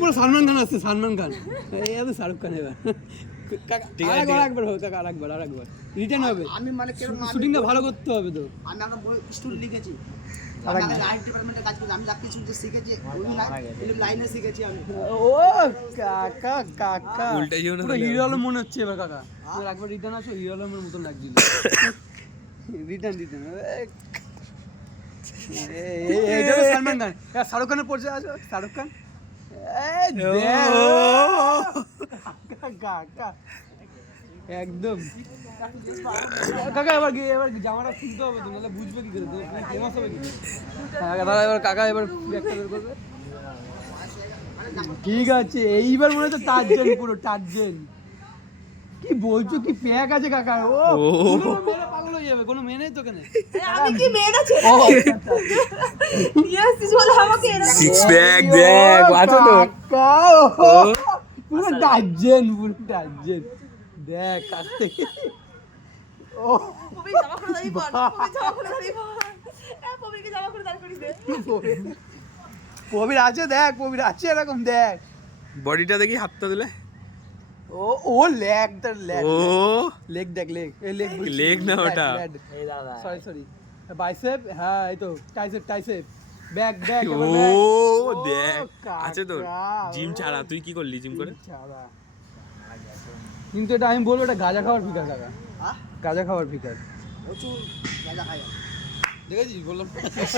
পুরো সালমান খান আসছে, সালমান খান। এই তো শাহরুখ খান এবার। ঠিক আছে, আরেকবার হোক কাকা, আরেকবার রিটার্ন হবে। আমি মানে শুটিংটা ভালো করতে হবে তো। আমি একটা স্টুডেন্ট লিখেছি, আমি লাইন ডিপার্টমেন্টে কাজ করি, আমি যা কিছু শিখেছি লাইনে শিখেছি আমি। ও কাকা কাকা উল্টা জীবনে পুরো হিরো আলম মনে হচ্ছে এবার কাকা। একবার রিটার্ন আসো, হিরো আলমের মতন লাগছিল। রিটার্ন এইটা সালমান খান, শাহরুখ খানের পড়ছে আছো, শাহরুখ খান। কাকা একদম কাকা এবার জামাটা খুলতে হবে তো, নাহলে বুঝবে কি করে, ফেমাস হবে কি? দাদা এবার কাকা এবার একটা বের করবে। ঠিক আছে, এইবার মনে হচ্ছে টার্জেন, পুরো টার্জেন। কি বলছো, কি প্যাক আছে কাকা? ও মেরে পাগল হয়ে যাবে, কোনো মেয়ে নেই তো কেন? আমি কি মেয়েটা ছেলে? ও ইয়েস বলে আমাকে এরকম সিক্স প্যাক দেখ আছে তো পুরো টার্জেন, পুরো টার্জেন দেখ কাছ থেকে। ও কবি জামা খুলে দাঁড়িয়ে পড়, কবি জামা খুলে দাঁড়িয়ে পড়, কবিকে জামা খুলে দাঁড়িয়ে করিস দে। প্রবীর আছে, দেখ প্রবীর আছে এরকম, দেখ বডিটা দেখি, হাতটা দিলে। ও লেগ, তার লেগ, ও লেগ দেখ, লেগ এই লেগ, লেগ না ওটা। এই দাদা সরি বাইসেপ, হ্যাঁ এই তো টাইসেপ ব্যাক ও দেখ আছে তো। জিম ছাড়া তুই কি করলি জিম করে? কিন্তু এটা আমি বলবো, এটা গাঁজা খাওয়ার ফিকার কাকা, গাঁজা খাওয়ার ফিকার। প্রচুর গাঁজা খাই। দেখেছিস বললাম।